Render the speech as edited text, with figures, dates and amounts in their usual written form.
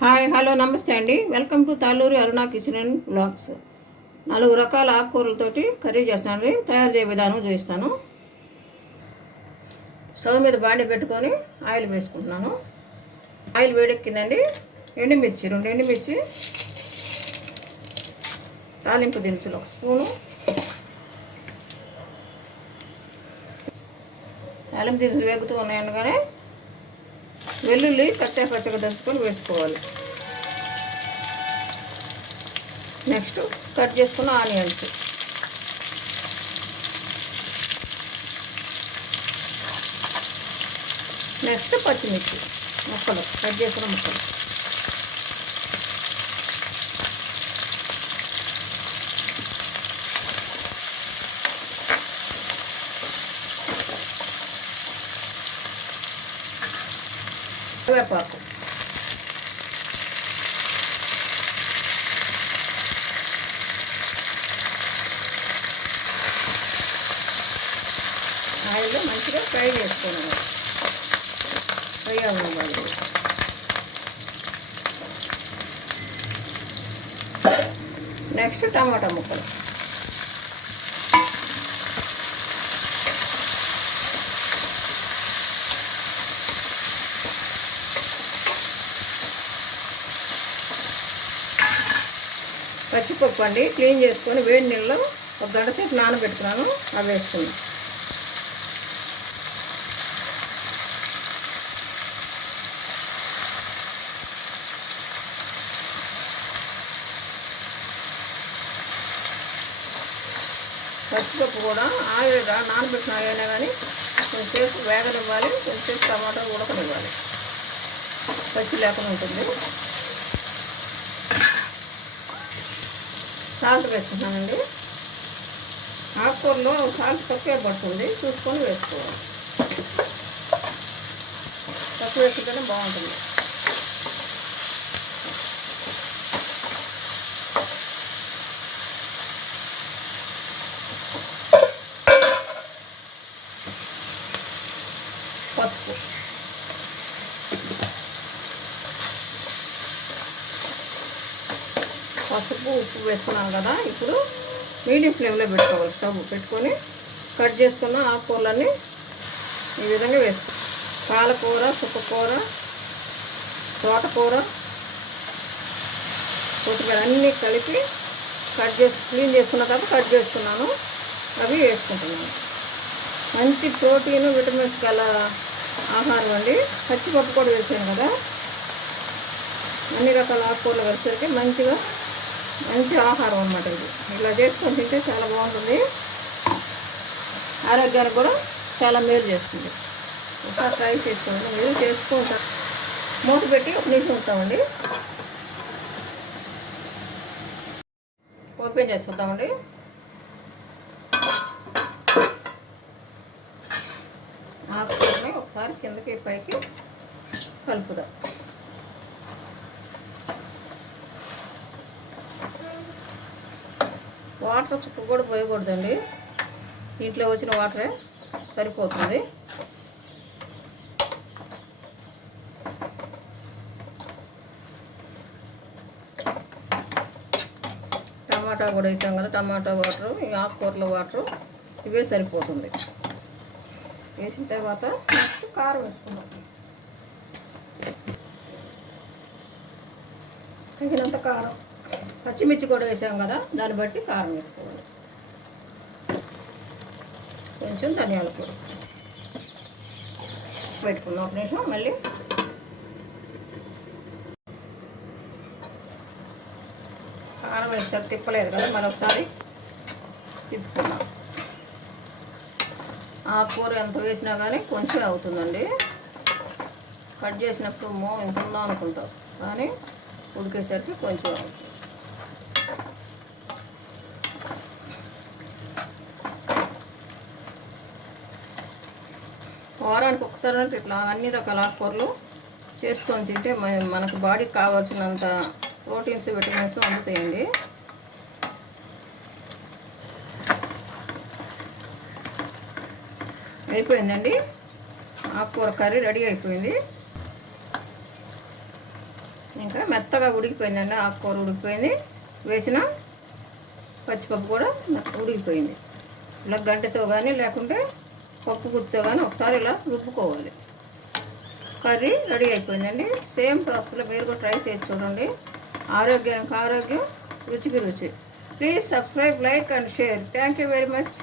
Hi hello నమస్తే అండి. Welcome to Talluri Aruna kitchen and blogs. 4 రకాల ఆకుకూరలతోటి కర్రీ చేస్తానండి. తయారు చేయ విధానం చూపిస్తాను. స్టవ్ మీద బాండి పెట్టుకొని ఆయిల్ వేసుకుంటున్నాను. ఆయిల్ వేడెక్కిందండి. ఎండుమిర్చి 2 ఎండుమిర్చి, తాలింపు దినుసులు 1 స్పూను, తాలింపు దినుసులు వేగుతూ ఉన్నాయనగానే వెల్లుల్లి పచ్చగా దంచుకొని వేసుకోవాలి. నెక్స్ట్ కట్ చేసుకున్న ఆనియన్స్, నెక్స్ట్ పచ్చిమిర్చి ముక్కలు, కట్ చేసుకున్న ముక్కలు, కరివేపాకు, ఆయిల్లో మంచిగా ఫ్రై చేసుకోవాలి. ఫ్రై అవ్వాలి. నెక్స్ట్ టమాటా ముక్కలు, పచ్చిపప్పు అండి క్లీన్ చేసుకొని వేడి నీళ్ళలో 1 గంట సేపు నానబెట్టుకున్నాను. అవి వేసుకున్నాను. పచ్చిపప్పు కూడా ఆయిల్ నానబెట్టిన ఆయిల్ కానీ కొంచెంసేపు వేగనివ్వాలి, కొంచెంసేపు టమాటా ఉడకనివ్వాలి, పచ్చి లేకుండా ఉంటుంది. సాల్ట్ వేసుకుంటానండి. ఆకుకూరలో సాల్ట్ తక్కువ పడుతుంది, చూసుకొని వేసుకోవాలి. తక్కువ వేసుకుంటేనే బాగుంటుంది. పసుపు, ఉప్పు వేసుకున్నాను కదా. ఇప్పుడు మీడియం ఫ్లేమ్లో పెట్టుకోవాలి. స్టవ్ పెట్టుకొని కట్ చేసుకున్న ఆకుకూరలన్నీ ఈ విధంగా వేసుకో. పాలకూర, చుక్కకూర, తోటకూర, కొత్తిమీర అన్నీ కలిపి క్లీన్ చేసుకున్న తర్వాత కట్ చేసుకున్నాను. అవి వేసుకుంటున్నాను. మంచి ప్రోటీన్, విటమిన్స్ గల ఆహారం అండి. పచ్చిపప్పు కూడా వేసాను కదా. అన్ని రకాల ఆకుకూరలు వేసేసరికి మంచి ఆహారం అన్నమాట. ఇది ఇలా చేసుకొని తింటే చాలా బాగుంటుంది. ఆరోగ్యానికి కూడా చాలా మేలు చేస్తుంది. ఒకసారి ట్రై చేసుకోండి. మీరు చేసుకుంటారు. మూత పెట్టి 1 నిమిషం ఉంటామండి. ఓపెన్ చేసుకుంటామండి. ఆకుకూరని ఒకసారి కిందకి పైకి కలుపుదాం. వాటర్ చుక్క కూడా పోయకూడదండి. ఇంట్లో వచ్చిన వాటరే సరిపోతుంది. టమాటా కూడా వేసాం కదా. టమాటా వాటరు, ఈ ఆకుకూరల వాటరు ఇవే సరిపోతుంది. వేసిన తర్వాత నెక్స్ట్ కారం వేసుకున్నాం. తగినంత కారం, పచ్చిమిర్చి కూడా వేసాం కదా, దాన్ని బట్టి కారం వేసుకోవాలి. కొంచెం ధనియాల పొడి పెట్టుకున్నాం. 1 నిమిషం మళ్ళీ కారం వేస్తే తిప్పలేదు కదా, మరొకసారి తిప్పుకున్నాం. ఆకుకూర ఎంత వేసినా కానీ కొంచెం అవుతుందండి. కట్ చేసినప్పుడు ఇంత ఉందా అనుకుంటాం, కానీ ఉడికేసరికి కొంచెం అవుతుంది. వారానికి ఒకసారి అంటే ఇట్లా అన్ని రకాల ఆకుకూరలు చేసుకొని తింటే మనకు బాడీకి కావాల్సినంత ప్రోటీన్స్, విటమిన్స్ అందుతాయండి. అయిపోయిందండి. ఆకుకూర కర్రీ రెడీ అయిపోయింది. ఇంకా మెత్తగా ఉడికిపోయిందండి. ఆకుకూర ఉడికిపోయింది, వేసిన పచ్చిపప్పు కూడా ఉడికిపోయింది. ఇలా గంటెతో కానీ లేకుంటే పప్పు గుత్తితో కానీ ఒకసారి ఇలా రుబ్బుకోవాలి. కర్రీ రెడీ అయిపోయిందండి. సేమ్ ప్రాసెస్లో మీరు కూడా ట్రై చేసి చూడండి. ఆరోగ్యానికి ఆరోగ్యం, రుచికి రుచి. Please subscribe, like and share. Thank you very much.